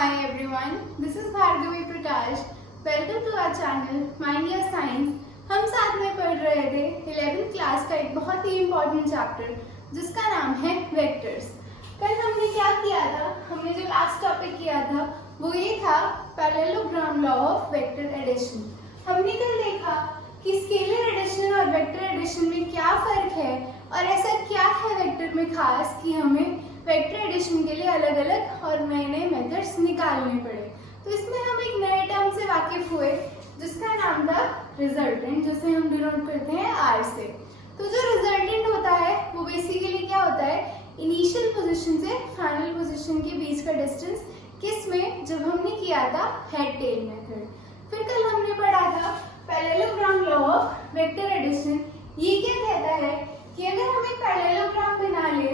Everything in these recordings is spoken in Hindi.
Hi everyone, this is Bhargavi Prakash. Welcome to our channel Mind Your Science. हम साथ में पढ़ रहे थे 11th क्लास का एक बहुत ही इम्पोर्टेंट चैप्टर जिसका नाम है वेक्टर्स। कल हमने क्या किया था? हमने जो लास्ट टॉपिक किया था वो ये था parallelogram law of vector addition. हमने कल देखा कि स्केलर एडिशन और वेक्टर एडिशन में क्या फर्क है और ऐसा क्या है वेक्टर में खास कि हमें वेक्टर एडिशन के लिए अलग अलग और नए नए मेथड्स निकालने पड़े। तो इसमें हम एक नए टर्म से वाकिफ हुए जिसका नाम था रिजल्टेंट, जिसे हम डिनोट करते हैं आर से। तो जो रिजल्टेंट होता है वो बेसिकली क्या होता है, इनिशियल पोजीशन से फाइनल पोजीशन के बीच का डिस्टेंस, किसमें, जब हमने किया था हेड टेल मेथड। फिर कल हमने पढ़ा था parallelogram law of vector addition. ये क्या कहता है कि अगर हम एक पैरेललोग्राम बना ले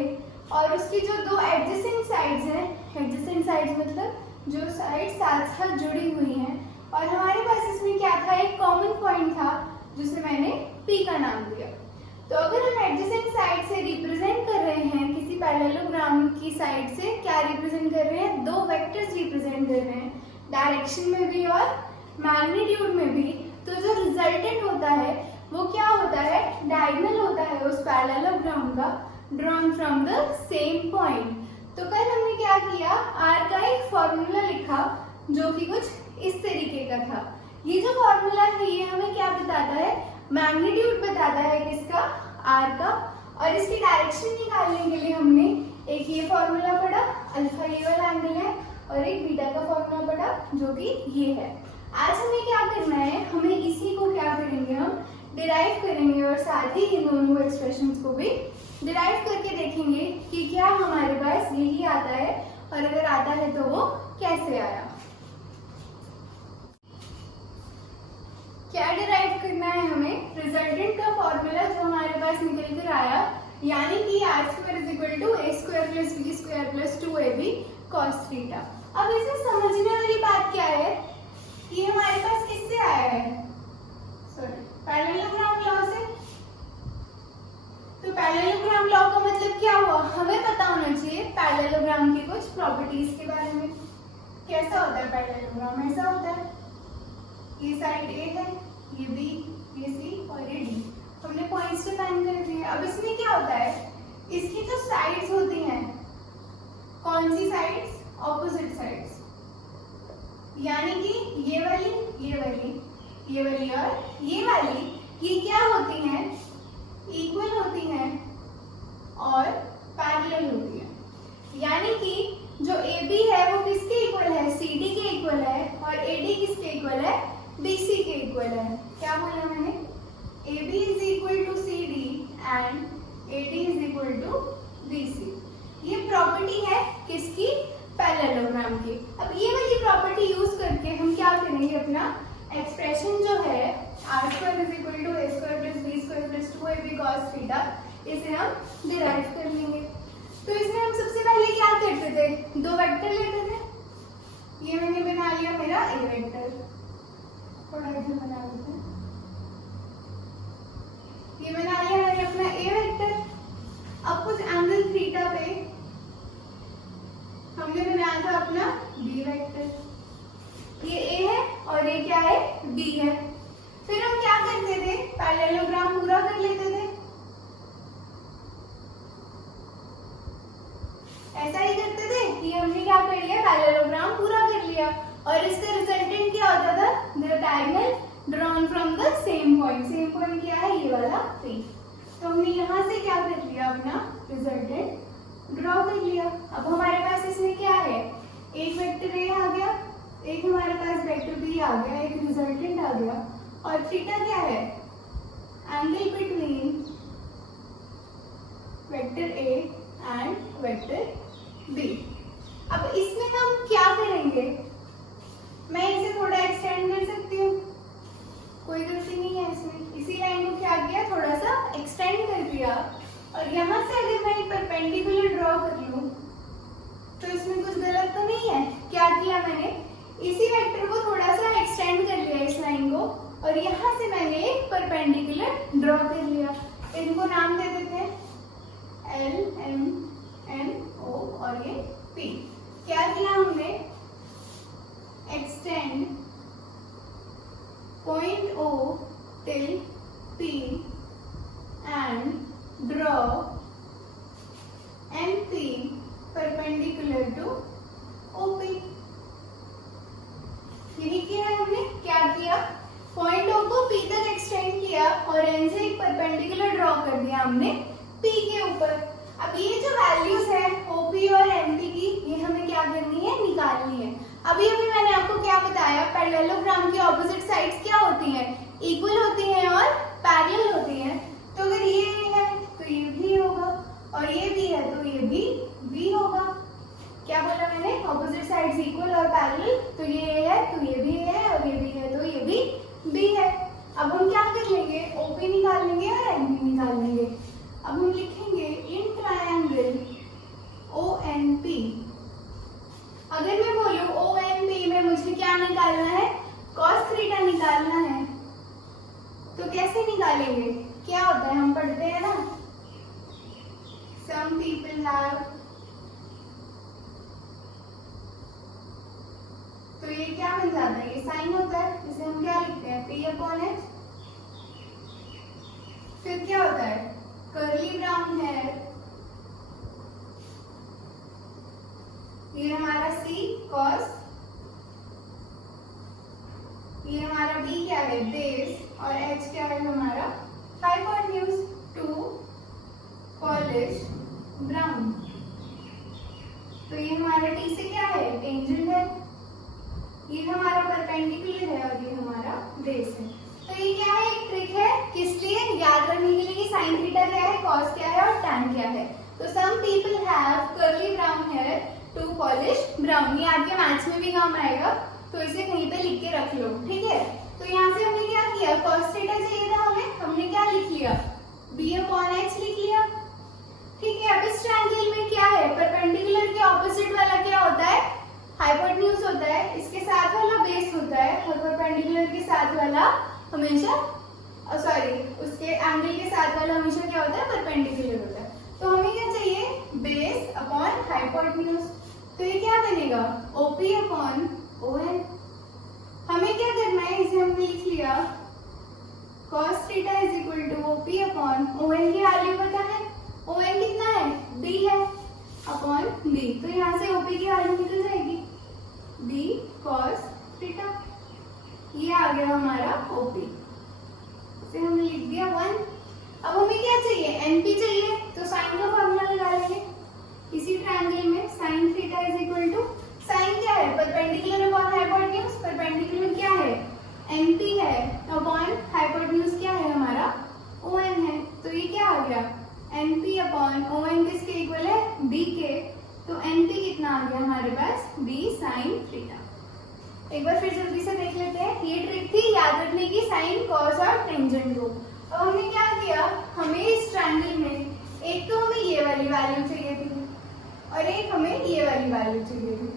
और उसकी जो दो एडजेसेंट साइड्स हैं, एडजेसेंट साइड्स मतलब जो साइड साथ साथ जुड़ी हुई हैं, और हमारे पास इसमें क्या था, एक कॉमन पॉइंट था जिसे मैंने P का नाम दिया। तो अगर हम एडजेसेंट साइड से रिप्रेजेंट कर रहे हैं, किसी पैरेललोग्राम की साइड से क्या रिप्रेजेंट कर रहे हैं, दो वेक्टर्स रिप्रेजेंट कर रहे हैं, डायरेक्शन में भी और मैग्नीट्यूड में भी। तो जो रिजल्टेंट होता है वो क्या होता है, डायगोनल होता है उस पैरेललोग्राम का, drawn from the same point. तो कल हमने क्या किया, आर का एक फॉर्मूला लिखा जो कि कुछ इस तरीके का था। ये जो फॉर्मूला है ये हमें क्या बताता है, मैग्नीट्यूड बताता है किसका, आर का। और इसकी डायरेक्शन निकालने के लिए हमने एक ये फॉर्मूला पढ़ा, अल्फा ये वाला एंगल है, और एक बीटा का फॉर्मूला पढ़ा जो कि ये है। आज हमें क्या करना है, हमें इसी को क्या करेंगे, हम डिराइव करेंगे और साथ ही इन दोनों एक्सप्रेशंस को भी डिराइव करके देखेंगे कि क्या हमारे पास यही आता है, और अगर आता है तो वो कैसे आया। क्या डिराइव करना है हमें, रिजल्टेंट का फॉर्मूला जो हमारे पास निकल कर आया, यानी कि r² = a² + b² + 2ab cos theta. अब इसे समझने वाली बात क्या है कि हमारे पास किससे आया है, सॉरी पैरेललोग्राम लॉ से। तो पैरेललोग्राम लॉ का मतलब क्या हुआ, हमें पता होना चाहिए पैरेललोग्राम की कुछ प्रॉपर्टीज के बारे में। कैसा होता है पैरेललोग्राम, ऐसा होता है, ये साइड ए है, ये बी, ये सी और ये डी। हमने पॉइंट्स डिफाइन कर दिए। अब इसमें क्या होता है, इसकी जो साइड्स होती हैं, कौन सी साइड्स, ऑपोजिट साइड्स, यानी कि ये वाली, ये वाली, ये वाली और ये वाली, ये क्या होती हैं, इक्वल होती हैं और पैरेलल होती हैं। यानी कि जो AB है वो किसके इक्वल है, CD के इक्वल है, और AD किसके इक्वल है, BC के इक्वल है। क्या बोला मैंने, AB = CD and AD = BC। ये प्रॉपर्टी है किसकी, पैरेललोग्राम की। अब ये वाली प्रॉपर्टी यूज करके हम क्या करेंगे, अपना एक्सप्रेशन जो है r² = a² + b² + 2ab cos theta, इसे हम डिराइव कर लेंगे। तो इसमें हम सबसे पहले क्या करते थे, दो वेक्टर लेते थे। ये मैंने बना लिया मेरा ए वेक्टर, थोड़ा इधर बना लेते हैं, ये बना लिया मैंने अपना ए वेक्टर। अब कुछ एंगल थीटा पे हमने बनाया था अपना बी वेक्टर। ये ए है और ये क्या है, बी है। फिर हम क्या करते थे, पैरेललोग्राम पूरा कर लेते थे, ऐसा ही करते थे कि हमने क्या कर लिया, पैरेललोग्राम पूरा कर लिया। और इसका रिजल्टेंट क्या होता था, the diagonal drawn from the same point. Same point क्या है, ये वाला P। तो हमने यहाँ से क्या कर लिया, अपना रिजल्टेंट ड्रॉ कर लिया। अब हमारे पास इसमें क्या है, एक वेक्टर ए आ गया, एक हमारे पास वेक्टर बी आ गया, एक रिजल्टेंट आ गया, और थीटा क्या है, angle between vector A and vector B. अब इसमें हम क्या करेंगे, मैं इसे थोड़ा एक्सटेंड कर सकती हूँ, कोई गलती नहीं है इसमें। इसी लाइन को क्या किया, थोड़ा सा एक्सटेंड कर दिया, और यहाँ से अगर मैं एक परपेंडिकुलर ड्रॉ कर लूँ तो इसमें कुछ गलत तो नहीं है। क्या किया मैंने, इसी वेक्टर को थोड़ा सा एक्सटेंड कर लिया इस लाइन को, और यहाँ से मैंने एक परपेंडिकुलर ड्रॉ कर लिया। इनको नाम दे देते हैं L, M, N, O और ये P। क्या किया हमने, पैरेललोग्राम की ऑपोजिट साइड्स क्या होती हैं? इक्वल होती हैं और पैरेलल होती हैं। तो अगर ये है तो ये भी होगा, और ये भी है तो ये भी होगा। क्या बोला मैंने? ऑपोजिट साइड्स इक्वल और पैरेलल। तो ये है तो ये भी है, और ये भी है तो ये भी है। अब हम क्या कर लेंगे? ओपी निकाल लेंगे और एनपी निकाल लेंगे। अब हम लिखेंगे इन ट्रायंगल ONP। अगर मैं बोलूं ONP में मुझे क्या निकालना है? cos थीटा निकालना है। तो कैसे निकालेंगे? क्या होता है, हम पढ़ते हैं ना, some people have, तो ये क्या बन जाता है? ये साइन होता है, इसे हम क्या लिखते हैं? P/H। फिर क्या होता है? कर्ली ब्राउन हेयर, ये हमारा C cos, ये हमारा B क्या है? बेस, और H क्या है हमारा? Hypotenuse to polish brown. तो ये हमारा T से क्या है? टेंजेंट है, ये हमारा परपेंडिकुलर है, और ये हमारा बेस है। तो ये क्या है? एक ट्रिक है, किस लिए? याद रखने के लिए कि साइन थीटा क्या है, कॉस क्या है और टैन क्या है। तो some people have curly brown hair to polish brown. ये आपके मैथ्स में भी काम आएगा, तो इसे कहीं पे लिख के रख लो, ठीक है। तो यहाँ से हमने क्या किया? कॉस थीटा चाहिए था हमें, हमने क्या लिख लिया? B/H लिख लिया, ठीक है। अब इस ट्रायंगल में क्या है? परपेंडिकुलर के ऑपोजिट वाला क्या होता है? हाइपोटेन्यूज होता है, इसके साथ वाला बेस होता है, और परपेंडिकुलर के साथ वाला हमेशा उसके एंगल के साथ वाला हमेशा क्या होता है? परपेंडिकुलर होता है। तो हमें क्या चाहिए? Base upon hypotenuse. तो ये क्या बनेगा? OP/ON। हमें क्या करना है? इसे हमने लिख लिया cos theta is equal to OP/ON की वैल्यू पता है? ON कितना है? B है, अपॉन B। तो यहाँ से OP की वैल्यू निकल जाएगी B cos थीटा। ये आ गया हमारा OP, इसे हमने लिख दिया 1। अब हमें क्या चाहिए? NP चाहिए, तो साइन का फॉर्मूला लगा लेंगे। इसी ट्रायंगल में sine theta is equal to, sine क्या है? Perpendicular upon hypotenuse. परपेंडिकुलर क्या है? NP है, अपॉन हाइपोटेन्यूज क्या है हमारा? ON है। तो ये क्या आ गया? NP/ON किसके इक्वल है? B के। तो NP कितना आ गया हमारे पास? B sin theta. एक बार फिर जल्दी से देख लेते हैं। ये ट्रिक थी याद रखने की, साइन, कॉस और टेंजेंट को। अब हमने क्या किया? हमें इस ट्रायंगल में एक तो हमें ये वाली वैल्यू चाहिए थी, और एक हमें ये वाली वैल्यू चाहिए थी।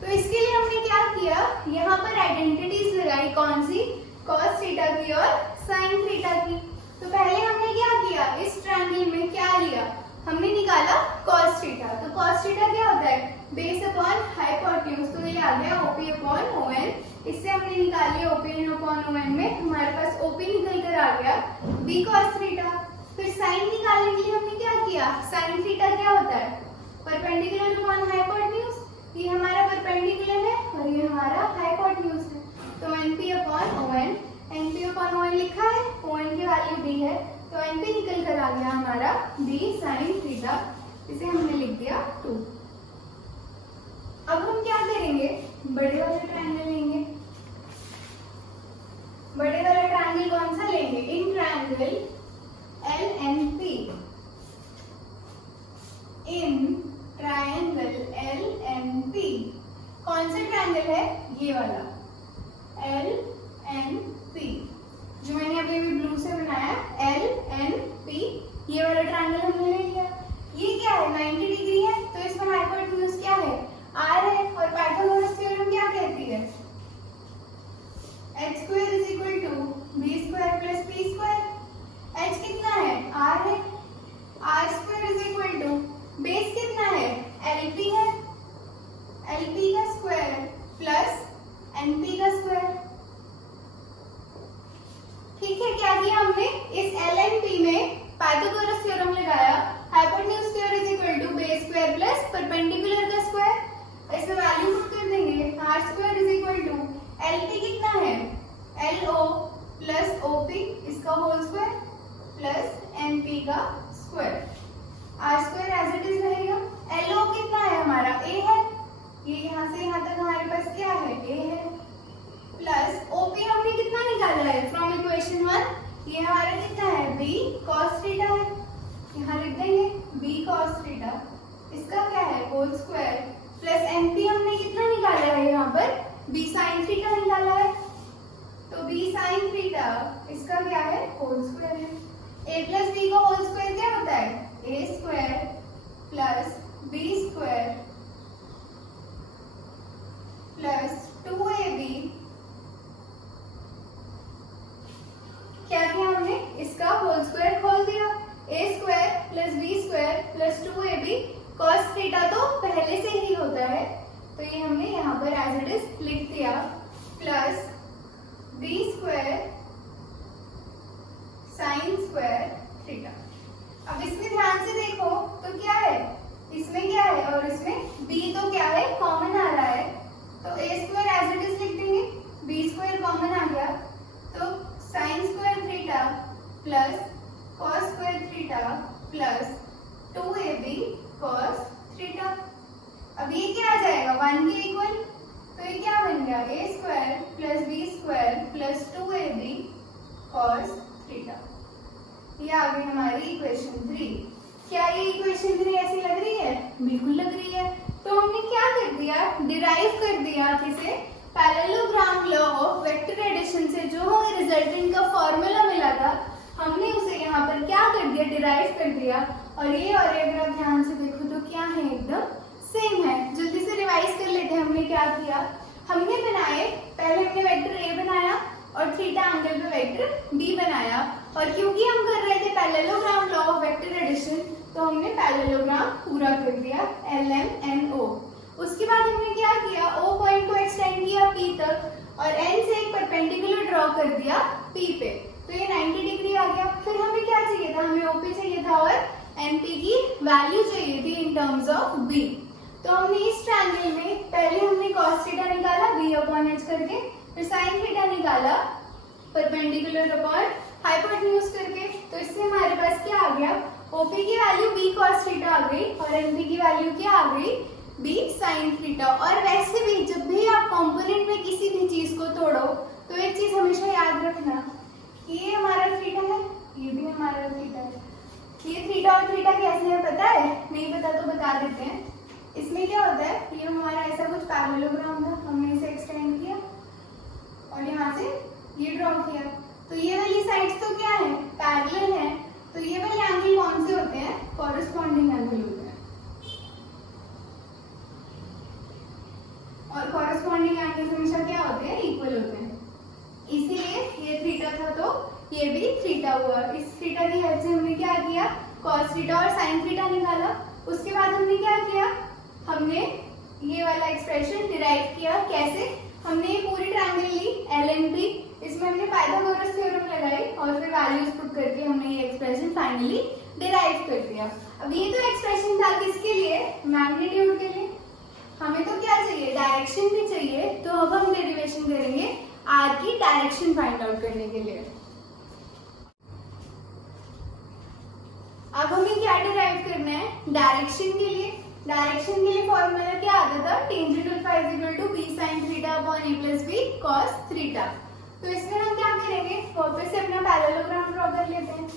तो इसके लिए हमने क्या किया? यहाँ पर आइडेंटिटीज लगाई, कौन सी? कॉस थीटा की और साइन थीटा की। तो पहले हमने क्या किया? इस ट्रायंगल में क्या लिया? हमने निकाला cos थीटा। तो cos थीटा क्या होता है? Base upon hypotenuse. तो ये आ गया OP/ON। इससे हमने निकाल लिया OP/ON में, हमारे पास OP निकल कर आ गया B cos थीटा। फिर साइन निकालने के लिए हमने क्या किया? साइन थीटा क्या होता है? Perpendicular upon hypotenuse. ये हमारा परपेंडिकुलर है और ये हमारा हाइपोटेन्यूज है। तो NP/ON, NP/ON लिखा है, ON की वैल्यू B है, तो NP निकल कर आ गया हमारा B sin थीटा। इसे हमने लिख दिया 2। अब हम क्या करेंगे? बड़े वाले ट्रायंगल लेंगे। बड़े वाला ट्रायंगल कौन सा लेंगे? In triangle LNP। In triangle LNP कौन सा ट्रायंगल है? ये वाला LNP, जो मैंने अभी ब्लू से बनाया LNP। ये वाला ट्रायंगल हमने ले लिया। ये क्या है? 90 डिग्री है, तो इसमें हाइपोटेन्यूज क्या है? R है, और पाइथागोरस थ्योरम क्या कहती है? h² = b² + p²। h कितना है? R है। r² = बेस कितना है? LP है, LP का स्क्वायर प्लस NP का स्क्वायर। ठीक है, क्या किया हमने? इस LNP में पाइथागोरस थ्योरम लगाया। Hypotenuse theorem = base plus perpendicular का स्क्वायर। इसमें वैल्यू पुट कर देंगे। r² = LP कितना है? LO प्लस OP इसका होल स्क्वायर प्लस NP का square. r² as it is रहेगा। LO कितना है हमारा? A है, ये यहाँ से यहाँ तक हमारे पास क्या है? A है, प्लस प्लस एनपी हमने कितना निकाला है यहाँ पर, बी साइन थीटा निकाला है। तो बी साइन थीटा इसका क्या है, होल स्क्वायर है। ए प्लस बी का होल स्क्वायर क्या होता है, A square plus B square plus 2ab। क्या किया हमने, इसका होल स्क्वायर खोल दिया, A square plus B square plus 2ab cos theta तो पहले से ही होता है, तो ये हमने यहाँ पर एज इट इज लिख दिया, plus B square sine square theta. अब इसमें ध्यान से देखो तो क्या है, इसमें क्या है और इसमें b तो क्या है, कॉमन आ रहा है, तो ए स्क्वायर एज इट इज लिख देंगे, बी स्क्वायर कॉमन आ गया, तो sign square theta plus cos square theta plus 2ab cos theta. अब ये क्या आ जाएगा, 1 के इक्वल, तो ये क्या बन गया, A square plus B square plus 2ab cos theta. ये आ गई हमारी इक्वेशन 3। क्या ये इक्वेशन 3 ऐसी लग रही है, बिल्कुल लग रही है। तो हमने क्या कर दिया, डिराइव कर दिया किसे, parallelogram law of vector addition से जो हमें रिजल्टेंट का फॉर्मूला मिला था, हमने उसे यहाँ पर क्या कर दिया, डिराइव कर दिया। और ये अगर आप ध्यान से देखो तो क्या है, एकदम सेम है। जल्दी से रिवाइज कर लेते हैं, हमने क्या किया, हमने बनाए, पहले हमने वेक्टर ए बनाया और थीटा एंगल पे वेक्टर बी बनाया, और क्योंकि हम कर रहे थे parallelogram law of vector addition, तो हमने पैरेललोग्राम पूरा कर दिया LMNO। उसके बाद हमने क्या किया, O पॉइंट को एक्सटेंड किया P तक और N से एक परपेंडिकुलर ड्रॉ कर दिया P पे, तो ये 90 डिग्री आ गया। फिर हमें क्या चाहिए था, हमें OP चाहिए था और NP की वैल्यू चाहिए थी इन टर्म्स ऑफ B। तो हमने इस ट्रायंगल में पहले हमने cos थीटा निकाला B/H करके, फिर sin थीटा निकाला परपेंडिकुलर अपॉन हाइपोटेन्यूज करके, तो इससे हमारे पास क्या आ गया, OP की वैल्यू B cos थीटा आ गई और NP की वैल्यू क्या आ गई, B sin थीटा। और वैसे भी जब भी आप कंपोनेंट में किसी भी चीज को तोड़ो तो एक चीज हमेशा याद रखना, ये हमारा थीटा है, ये भी हमारा थीटा है। ये थीटा और थीटा कैसे है पता है, नहीं पता तो बता देते हैं। इसमें क्या होता है, ये हमारा ऐसा कुछ पैरेललोग्राम था, हमने इसे एक्सटेंड किया और यहाँ से ये ड्रॉ किया, तो ये वाली साइड्स तो क्या है, पैरेलल है, तो ये वाले एंगल कौन से होते हैं, कॉरेस्पॉन्डिंग एंगल होते हैं। और कॉरेस्पॉन्डिंग एंगल हमेशा क्या होते हैं, इक्वल होते हैं। इसीलिए ये थीटा था तो ये भी थीटा हुआ। इस थीटा की हेल्प से हमने क्या किया, cos थीटा और sin थीटा निकाला। उसके बाद हमने क्या किया, हमने ये वाला एक्सप्रेशन डिराइव किया। कैसे, हमने ये पूरी ट्रायंगल ली LNP, इसमें हमने पाइथागोरस थ्योरम लगाई और फिर वैल्यूज पुट करके हमने ये एक्सप्रेशन फाइनली डिराइव कर दिया। अब ये तो एक्सप्रेशन था किसके लिए, मैग्नीट्यूड के लिए। हमें तो क्या चाहिए, डायरेक्शन भी चाहिए, तो अब हम डेरिवेशन करेंगे आर की डायरेक्शन फाइंड आउट करने के लिए। अब हमें क्या डिराइव करना है, डायरेक्शन के लिए। डायरेक्शन के लिए फॉर्मूला क्या आता था, tangent alpha is equal to b sin theta upon a plus b cos theta. तो इसमें हम क्या करेंगे, वापस से अपना पैरेललोग्राम ड्रॉ कर लेते हैं।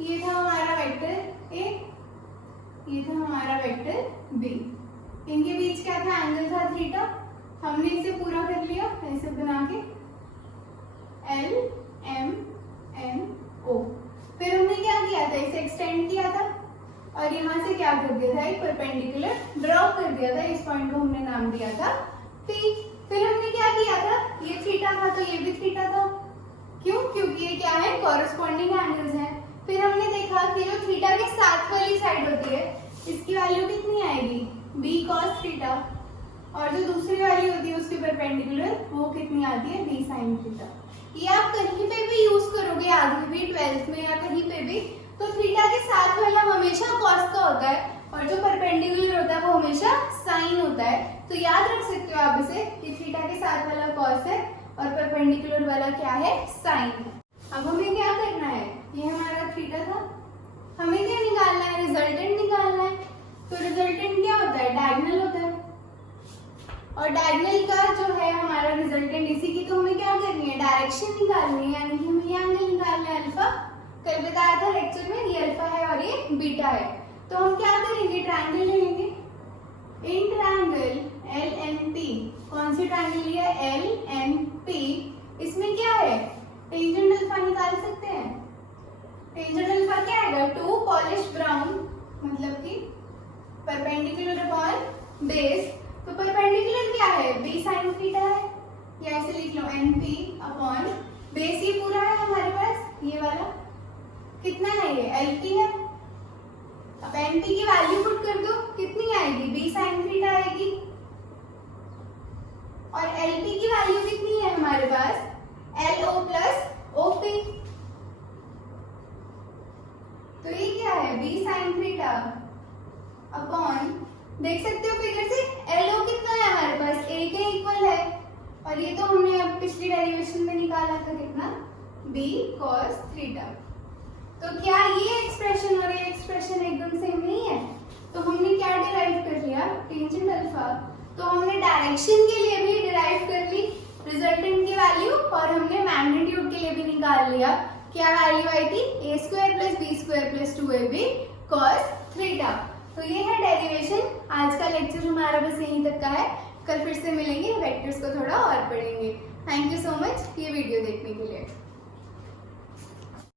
ये था हमारा वेक्टर a, ये था हमारा वेक्टर b, इनके बीच क्या था, एंगल था थीटा। हमने इसे पूरा कर लिया ऐसे बना के LMNO। फिर हमने क्या किया था, इसे एक्सटेंड किया था और यहाँ से क्या कर दिया था, एक परपेंडिकुलर ड्रॉ कर दिया था। इस पॉइंट को हमने नाम दिया था P। फिर हमने क्या किया था, ये थीटा था तो ये भी थीटा था, क्यों, क्योंकि ये क्या है, कॉरेस्पॉन्डिंग एंगल्स हैं। फिर हमने देखा कि जो थीटा के साथ वाली साइड होती है इसकी वैल्यू कितनी आएगी, b cos थीटा, और जो दूसरी वैल्यू होती है उसके परपेंडिकुलर वो कितनी आती है, b sin थीटा। ये आप कहीं पे भी यूज करोगे आगे भी 12th में या कहीं पे भी, तो थीटा के साथ वाला हमेशा cos का होता है और जो परपेंडिकुलर होता है वो हमेशा sin होता है। तो याद रख सकते हो आप इसे कि थीटा के साथ वाला cos है और परपेंडिकुलर वाला क्या है, sin है। अब हमें क्या करना है, ये हमारा थीटा था, हमें क्या निकालना है, रिजल्टेंट निकालना है। तो रिजल्टेंट क्या होता है, डायगोनल होता है, और डायगोनल का जो है हमारा रिजल्टेंट, इसी की तो हमें क्या करनी है, डायरेक्शन निकालनी है, यानी कि हमें ये एंगल निकालना है अल्फा। कल बताया था लेक्चर में, ये अल्फा है और ये बीटा है। तो हम क्या करेंगे, ट्रायंगल ले लेंगे, इन ट्रायंगल LNP, कौन सी ट्रायंगल लिया है? LNP, इसमें क्या है? टेंजेंट अल्फा निकाल सकते हैं। टेंजेंट अल्फा क्या आएगा? 2 पॉलिश ब्राउन, मतलब कि परपेंडिकुलर अपॉन बेस। तो परपेंडिकुलर क्या है? b sin थीटा है, या ऐसे लिख लो NP अपॉन बेस, ये पूरा है हमारे पास, ये वाला कितना है? ये LP है। अब NP की वैल्यू पुट कर दो, कितनी आएगी? b sin थीटा आएगी। और LP की वैल्यू कितनी है हमारे पास? LO plus OP। तो ये क्या है? b sin थीटा अपॉन, देख सकते हो फिगर से, LO कितना है हमारे पास? A के इक्वल है, और ये तो हमने अब पिछली डेरिवेशन में निकाला था, कितना? b cos theta. तो क्या ये एक्सप्रेशन और ये एक्सप्रेशन एकदम सेम नहीं है? तो हमने क्या डिराइव कर लिया? Tangent alpha. तो हमने डायरेक्शन के लिए भी डिराइव कर ली रिजल्टेंट की वैल्यू, और हमने मैग्नीट्यूड के लिए भी निकाल लिया। क्या वैल्यू आई थी? a square plus b square plus 2ab cos theta. तो ये है डेरिवेशन। आज का लेक्चर हमारा बस यहीं तक का है। कल फिर से मिलेंगे, वेक्टर्स को थोड़ा और पढ़ेंगे।